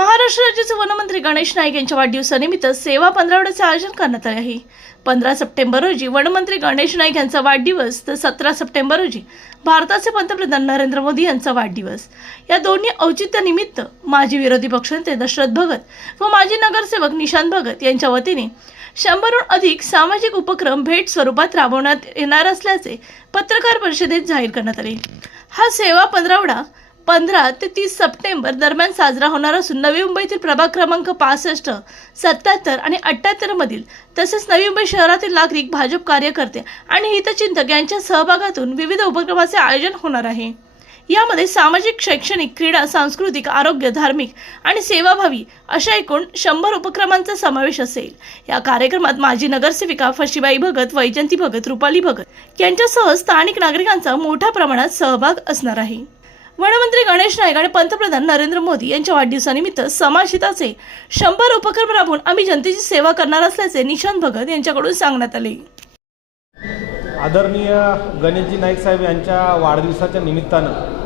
महाराष्ट्र राज्याचे वनमंत्री गणेश नाईक यांच्या वाढदिवसानिमित्त सेवा पंधरवड्याचे आयोजन करण्यात आले आहे. पंधरा सप्टेंबर रोजी वनमंत्री गणेश नाईक यांचा वाढदिवस तर सतरा सप्टेंबर रोजी भारताचे पंतप्रधान नरेंद्र मोदी यांचा वाढदिवस. या दोन्ही औचित्यानिमित्त माजी विरोधी पक्षनेते दशरथ भगत व माजी नगरसेवक निशांत भगत यांच्या वतीने शंभरहून अधिक सामाजिक उपक्रम भेट स्वरूपात राबवण्यात येणार असल्याचे पत्रकार परिषदेत जाहीर करण्यात आले. हा सेवा पंधरावडा पंधरा ते तीस सप्टेंबर दरम्यान साजरा होणार असून नवी मुंबईतील प्रभाग क्रमांक पासष्ट सत्याहत्तर आणि अठ्ठ्याहत्तरमधील तसेच नवी मुंबई शहरातील नागरिक भाजप कार्यकर्ते आणि हितचिंतक यांच्या सहभागातून विविध उपक्रमाचे आयोजन होणार आहे. यामध्ये सामाजिक शैक्षणिक क्रीडा सांस्कृतिक आरोग्य धार्मिक आणि सेवाभावी अशा एकूण शंभर उपक्रमांचा समावेश असेल. या कार्यक्रमात माजी नगरसेविका फशीबाई भगत वैजंती भगत रुपाली भगत यांच्यासह स्थानिक नागरिकांचा मोठ्या प्रमाणात सहभाग असणार आहे. वनमंत्री गणेश नाईक आणि पंतप्रधान नरेंद्र मोदी यांच्या वाढदिवसानिमित्त समाजहिताचे शंभर उपक्रम राबवून आम्ही जनतेची सेवा करणार असल्याचे निशांत भगत यांच्याकडून सांगण्यात आले. आदरणीय गणेशजी नाईक साहेब यांच्या वाढदिवसाच्या निमित्तानं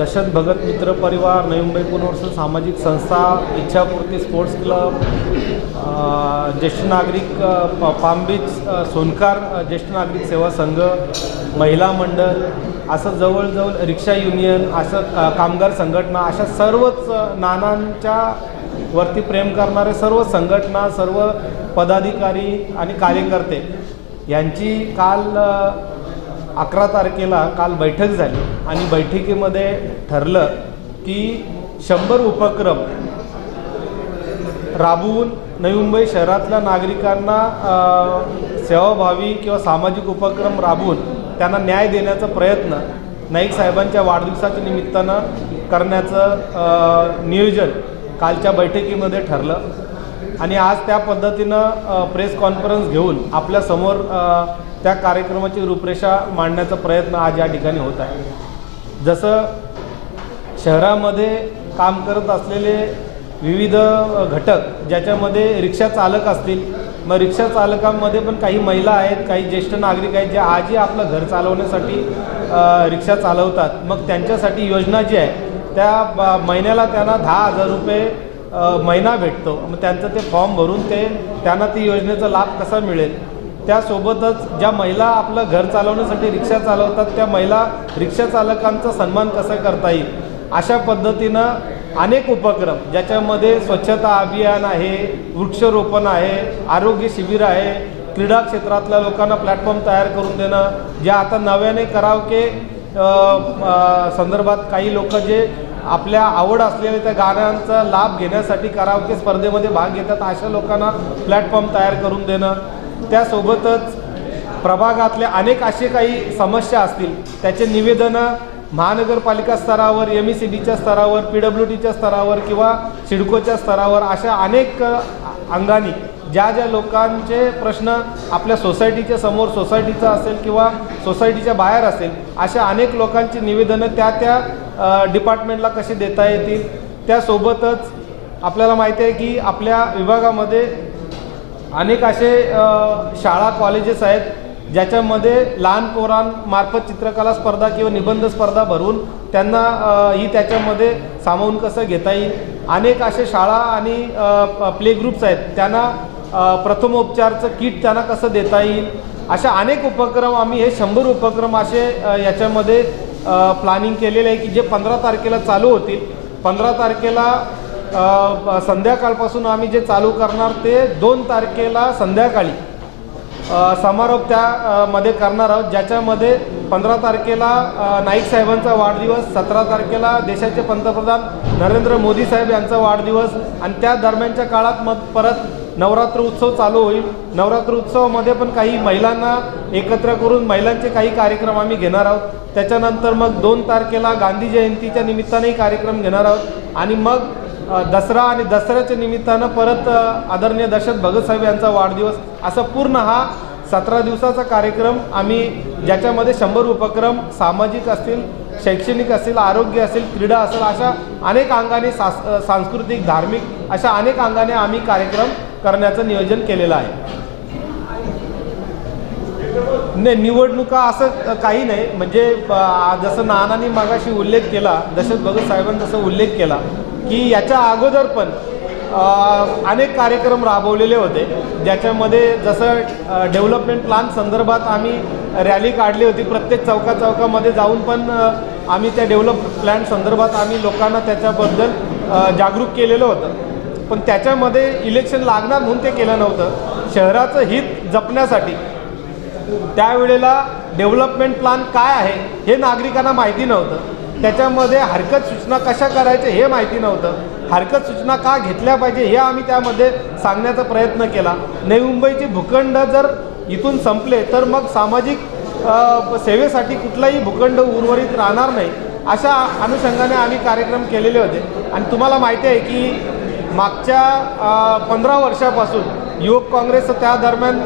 दशरथ भगत मित्र परिवार नवी मुंबई पुनर्वसन सामाजिक संस्था इच्छापूर्ती स्पोर्ट्स क्लब ज्येष्ठ नागरिक पामबीच प- सोनकार ज्येष्ठ नागरिक सेवा संघ महिला मंडळ असं जवळजवळ रिक्षा युनियन असं कामगार संघटना अशा सर्वच नानांच्या वरती प्रेम करणारे सर्व संघटना सर्व पदाधिकारी आणि कार्यकर्ते यांची काल अकरा तारखेला काल बैठक झाली आणि बैठकीमध्ये ठरलं की शंभर उपक्रम राबवून नवी मुंबई शहरातल्या नागरिकांना सेवाभावी किंवा सामाजिक उपक्रम राबवून त्यांना न्याय देण्याचा प्रयत्न नाईक साहेबांच्या वाढदिवसाच्या निमित्तानं करण्याचं नियोजन कालच्या बैठकीमध्ये ठरलं. आणि आज त्या पद्धतीनं प्रेस कॉन्फरन्स घेऊन आपल्यासमोर त्या कार्यक्रमाची रूपरेषा मांडण्याचा प्रयत्न आज या ठिकाणी होत आहे. जसं शहरामध्ये काम करत असलेले विविध घटक ज्याच्यामध्ये रिक्षा चालक असतील मग रिक्षा चालकांमध्ये पण काही महिला आहेत काही ज्येष्ठ नागरिक आहेत जे आजही आपलं घर चालवण्यासाठी रिक्षा चालवतात. मग त्यांच्यासाठी योजना जी आहे त्या ब- महिन्याला त्यांना दहा हजार रुपये महिना भेटतो. मग त्यांचं ते फॉर्म भरून ते त्यांना ती योजनेचा लाभ कसा मिळेल? त्यासोबतच ज्या महिला आपलं घर चालवण्यासाठी रिक्षा चालवतात त्या महिला रिक्षा चालकांचा सन्मान कसा करता येईल? अशा पद्धतीनं अनेक उपक्रम ज्याच्यामध्ये स्वच्छता अभियान आहे वृक्षरोपण आहे आरोग्य शिबिर आहे क्रीडा क्षेत्रातल्या लोकांना प्लॅटफॉर्म तयार करून देणं जे आता नव्याने करावके संदर्भात काही लोक जे आपल्या आवड असलेल्या त्या गाण्यांचा लाभ घेण्यासाठी करावके स्पर्धेमध्ये भाग घेतात. अशा लोकांना प्लॅटफॉर्म तयार करून देणं. त्यासोबतच प्रभागातल्या अनेक असे काही समस्या असतील. त्याचे निवेदनं महानगरपालिका स्तरावर एम ई सी डीच्या स्तरावर पी डब्ल्यू टीच्या स्तरावर किंवा सिडकोच्या स्तरावर अशा अनेक अंगानी ज्या ज्या लोकांचे प्रश्न आपल्या सोसायटीच्या समोर सोसायटीचा असेल किंवा सोसायटीच्या बाहेर असेल अशा अनेक लोकांची निवेदनं त्या त्या डिपार्टमेंटला कसे देता येतील? त्यासोबतच आपल्याला माहिती आहे की आपल्या विभागामध्ये अनेक असे शाळा कॉलेजेस आहेत ज्याच्यामध्ये लहान पोरांमार्फत चित्रकला स्पर्धा किंवा निबंध स्पर्धा भरवून त्यांना ही त्याच्यामध्ये सामावून कसं घेता येईल? अनेक असे शाळा आणि प्ले ग्रुप्स आहेत. त्यांना प्रथमोपचारचं किट त्यांना कसं देता येईल? अशा अनेक उपक्रम आम्ही हे शंभर उपक्रम असे याच्यामध्ये प्लॅनिंग केलेलं आहे की जे पंधरा तारखेला चालू होतील पंधरा तारखेला संध्याकाळपासून आम्ही जे चालू करणार ते दोन तारखेला संध्याकाळी समारोप त्या मध्ये करणार आहोत. ज्याच्यामध्ये पंधरा तारखेला नाईक साहेबांचा वाढदिवस सतरा तारखेला देशाचे पंतप्रधान नरेंद्र मोदी साहेब यांचा वाढदिवस आणि त्या दरम्यानच्या काळात मग परत नवरात्र उत्सव चालू होईल. नवरात्र उत्सवामध्ये पण काही महिलांना एकत्र करून महिलांचे काही कार्यक्रम आम्ही घेणार आहोत. त्याच्यानंतर मग दोन तारखेला गांधी जयंतीच्या निमित्तानेही कार्यक्रम घेणार आहोत. आणि मग दसरा आणि दसऱ्याच्या निमित्तानं परत आदरणीय दशरथ भगतसाहेब यांचा वाढदिवस. असं पूर्ण हा सतरा दिवसाचा कार्यक्रम आम्ही ज्याच्यामध्ये शंभर उपक्रम सामाजिक असतील शैक्षणिक असतील आरोग्य असेल क्रीडा असेल अशा अनेक अंगाने सास सांस्कृतिक धार्मिक अशा अनेक अंगाने आम्ही कार्यक्रम करण्याचं नियोजन केलेलं आहे. नाही निवडणुका असं काही नाही. म्हणजे जसं नानांनी मागाशी उल्लेख केला दशरथ भगत साहेबांनी जसं उल्लेख केला की याच्या अगोदर पण अनेक कार्यक्रम राबवलेले होते. ज्याच्यामध्ये जसं डेव्हलपमेंट प्लान संदर्भात आम्ही रॅली काढली होती. प्रत्येक चौका चौकामध्ये जाऊन पण आम्ही त्या डेव्हलप प्लॅन संदर्भात आम्ही लोकांना त्याच्याबद्दल जागरूक केलेलं होतं. पण त्याच्यामध्ये इलेक्शन लागणार म्हणून ते केलं नव्हतं. शहराचं हित जपण्यासाठी. त्यावेळेला डेव्हलपमेंट प्लान काय आहे हे नागरिकांना माहिती नव्हतं. त्याच्यामध्ये हरकत सूचना कशा करायच्या हे माहिती नव्हतं. हरकत सूचना का घेतल्या पाहिजे हे आम्ही त्यामध्ये सांगण्याचा प्रयत्न केला. नवी मुंबईचे भूखंड जर इथून संपले तर मग सामाजिक सेवेसाठी कुठलाही भूखंड उर्वरित राहणार नाही. अशा अनुषंगाने आम्ही कार्यक्रम केलेले होते. आणि तुम्हाला माहिती आहे की मागच्या पंधरा वर्षापासून युवक काँग्रेसचं त्या दरम्यान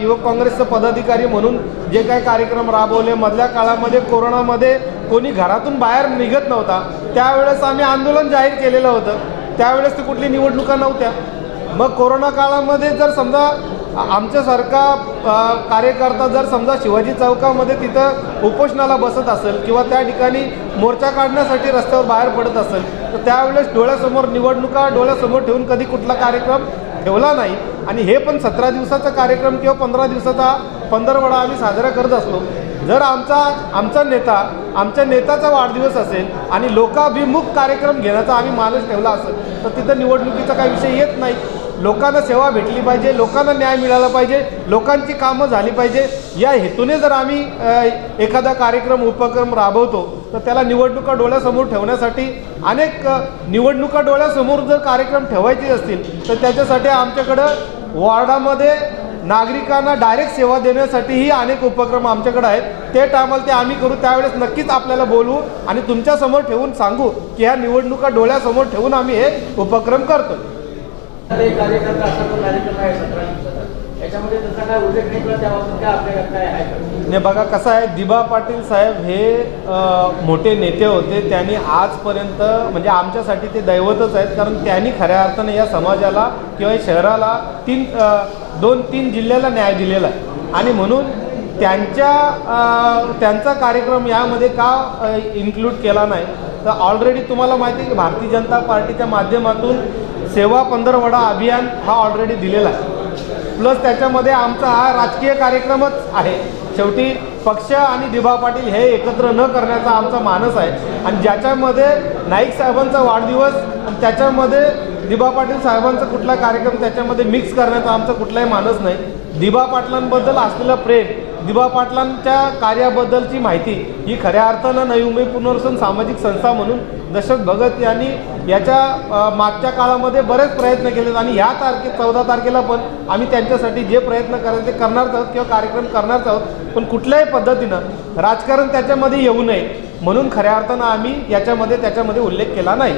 युवक काँग्रेसचं पदाधिकारी म्हणून जे काही कार्यक्रम राबवले मधल्या काळामध्ये कोरोनामध्ये कोणी घरातून बाहेर निघत नव्हता. त्यावेळेस आम्ही आंदोलन जाहीर केलेलं होतं. त्यावेळेस ती कुठली निवडणुका नव्हत्या. मग कोरोना काळामध्ये जर समजा आमच्यासारखा कार्यकर्ता जर समजा शिवाजी चौकामध्ये तिथं उपोषणाला बसत असेल किंवा त्या ठिकाणी मोर्चा काढण्यासाठी रस्त्यावर बाहेर पडत असेल तर त्यावेळेस डोळ्यासमोर निवडणुका डोळ्यासमोर ठेवून कधी कुठला कार्यक्रम ठेवला नाही. आणि हे पण सतरा दिवसाचा कार्यक्रम किंवा पंधरा दिवसाचा पंधरवडा आम्ही साजरा करत असलो जर आमचा आमचा नेता आमच्या नेत्याचा वाढदिवस असेल आणि लोकाभिमुख कार्यक्रम घेण्याचा आम्ही मानस ठेवला असेल तर तिथं निवडणुकीचा काही विषय येत नाही. लोकांना सेवा भेटली पाहिजे लोकांना न्याय मिळाला पाहिजे लोकांची कामं झाली पाहिजे. या हेतूने जर आम्ही एखादा कार्यक्रम उपक्रम राबवतो तर त्याला निवडणुका डोळ्यासमोर ठेवण्यासाठी अनेक निवडणुका डोळ्यासमोर जर कार्यक्रम ठेवायचे असतील तर त्याच्यासाठी आमच्याकडं वॉर्डामध्ये नागरिकांना डायरेक्ट सेवा देण्यासाठीही अनेक उपक्रम आमच्याकडे आहेत. ते टायमाला ते आम्ही करू त्यावेळेस नक्कीच आपल्याला बोलवू आणि तुमच्यासमोर ठेवून सांगू की ह्या निवडणुका डोळ्यासमोर ठेवून आम्ही हे उपक्रम करतो कार्यकर्ता असा तो आहे सतरा दिवसाचा. याच्यामध्ये काय उल्लेख नाही किंवा त्याबाबत काय आपल्याला काय आहे नाही बघा कसं आहे दिबा पाटील साहेब हे मोठे नेते होते. त्यांनी आजपर्यंत म्हणजे आमच्यासाठी ते दैवतच आहेत कारण त्यांनी खऱ्या अर्थाने या समाजाला किंवा या शहराला तीन दोन तीन जिल्ह्याला न्याय दिलेला आहे. आणि म्हणून त्यांच्या त्यांचा कार्यक्रम यामध्ये का इन्क्लूड केला नाही? तर ऑलरेडी तुम्हाला माहिती आहे की भारतीय जनता पार्टीच्या माध्यमातून सेवा पंधरवडा अभियान हा ऑलरेडी दिलेला आहे. प्लस त्याच्यामध्ये आमचा हा राजकीय कार्यक्रमच आहे. शेवटी पक्ष आणि दिभा पाटील हे एकत्र न करण्याचा आमचा मानस आहे. आणि ज्याच्यामध्ये नाईक साहेबांचा वाढदिवस आणि त्याच्यामध्ये दिबा पाटील साहेबांचा कुठला कार्यक्रम त्याच्यामध्ये मिक्स करण्याचा आमचा कुठलाही मानस नाही. दिबा पाटलांबद्दल असलेलं प्रेम दिबा पाटलांच्या कार्याबद्दलची माहिती ही खऱ्या अर्थानं नवी मुंबई पुनर्वसन सामाजिक संस्था म्हणून दशरथ भगत यांनी याच्या मागच्या काळामध्ये बरेच प्रयत्न केलेत आणि ह्या तारखे चौदा तारखेला पण आम्ही त्यांच्यासाठी जे प्रयत्न करायचे ते करणारच आहोत किंवा कार्यक्रम करणारच आहोत. पण कुठल्याही पद्धतीनं राजकारण त्याच्यामध्ये येऊ नये. म्हणून खऱ्या अर्थानं आम्ही याच्यामध्ये त्याच्यामध्ये उल्लेख केला नाही.